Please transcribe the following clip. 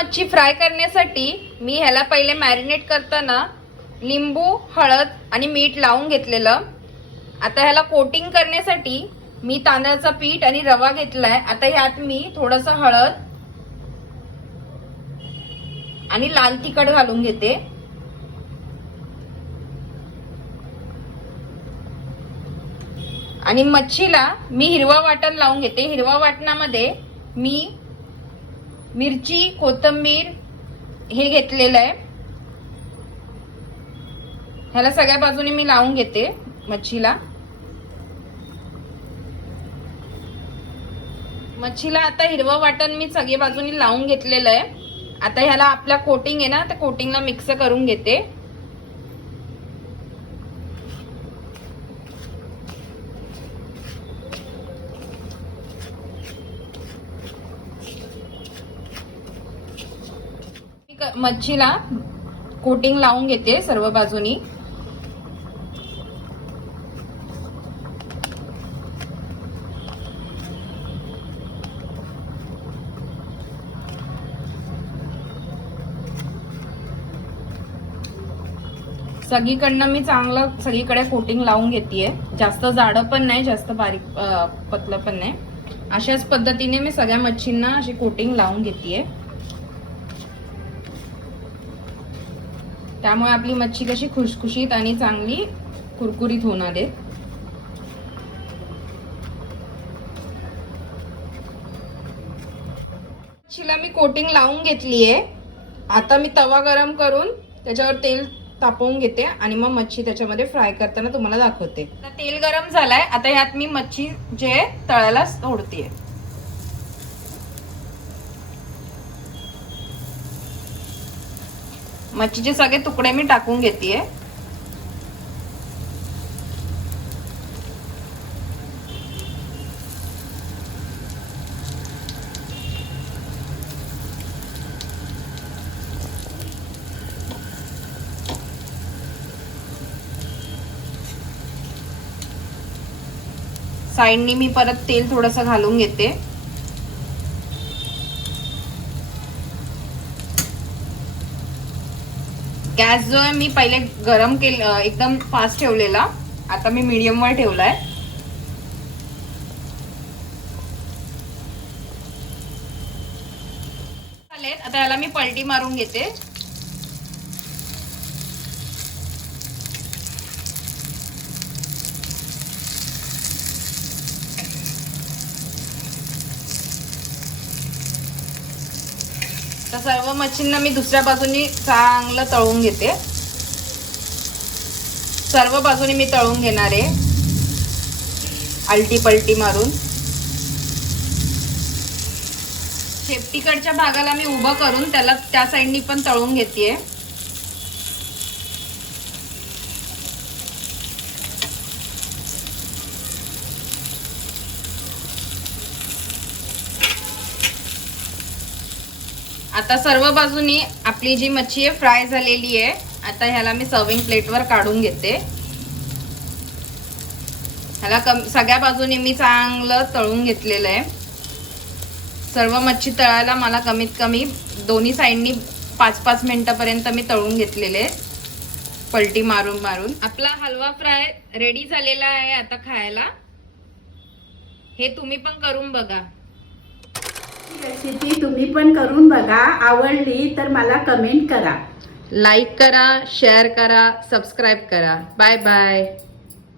मच्छी फ्राय करण्यासाठी मी ह्याला पहिले मॅरिनेट करताना लिंबू हळद आणि मीठ लावून घेतलेलं. आता ह्याला कोटिंग करण्यासाठी मी तांदळाचं पीठ आणि रवा घेतलाय. आता ह्यात मी थोडंसं हळद आणि लाल तिखट घालून घेते. आणि मच्छीला मी हिरवा वाटण लावून घेते. हिरवा वाटणामध्ये मी मिरची कोथिंबीर हे घेतलेलं आहे. ह्याला सगळ्या बाजूने मी लावून घेते मच्छीला. मच्छीला आता हिरवं वाटण मी सगळी बाजूनी लावून घेतलेलं आहे. आता ह्याला आपल्या कोटिंग आहे ना त्या कोटिंगला मिक्स करून घेते. मच्छीला कोटिंग लावून घेते सर्व बाजूनी. सगळीकडनं मी चांगलं सगळीकडे कोटिंग लावून घेतेय. जास्त जाडं पण नाही जास्त बारीक पतलं पण नाही. अशाच पद्धतीने मी सगळ्या मच्छींना अशी कोटिंग लावून घेतेय. त्यामुळे आपली मच्छी कशी खुशखुशीत आणि चांगली कुरकुरीत होणार आहे. मच्छीला मी कोटिंग लावून घेतली आहे. आता मी तवा गरम करून त्याच्यावर तेल तापवून घेते आणि मग मच्छी त्याच्यामध्ये फ्राय करताना तुम्हाला दाखवते. तेल गरम झालंय. आता ह्यात मी मच्छी जे तळायला सोडतीये मच्छीचे सगळे तुकडे मी टाकून घेते साईडनी मी परत तेल थोडंसं घालून घेते. गॅस जो आहे मी पहिले गरम केलं एकदम फास्ट ठेवलेला. आता मी मिडियमवर ठेवला ठेवलाय. चालेल आता याला मी पलटी मारून घेते. तर सर्व मच्छींना मी दुसऱ्या बाजूनी चांगलं तळून घेते. सर्व बाजूनी मी तळून घेणार आहे. आलटी पलटी मारून. शेपटीकडच्या भागाला मी उभं करून त्याला त्या साईडनी पण तळून घेते आता सर्व बाजूनी आपली जी मच्छी आहे फ्राय झालेली आहे. आता ह्याला मी सर्विंग प्लेटवर काढून घेते. ह्याला कम सगळ्या बाजूने मी चांगलं तळून घेतलेलं आहे. सर्व मच्छी तळायला मला कमीत कमी दोन्ही साईडनी पाच पाच मिनटापर्यंत मी तळून घेतलेले पलटी मारून मारून. आपला हलवा फ्राय रेडी झालेला आहे आता खायला. हे तुम्ही पण करून बघा. रेसिपी तुम्ही पण करून बघा. आवडली तर मला कमेंट करा. लाईक करा शेअर करा सबस्क्राईब करा. Bye bye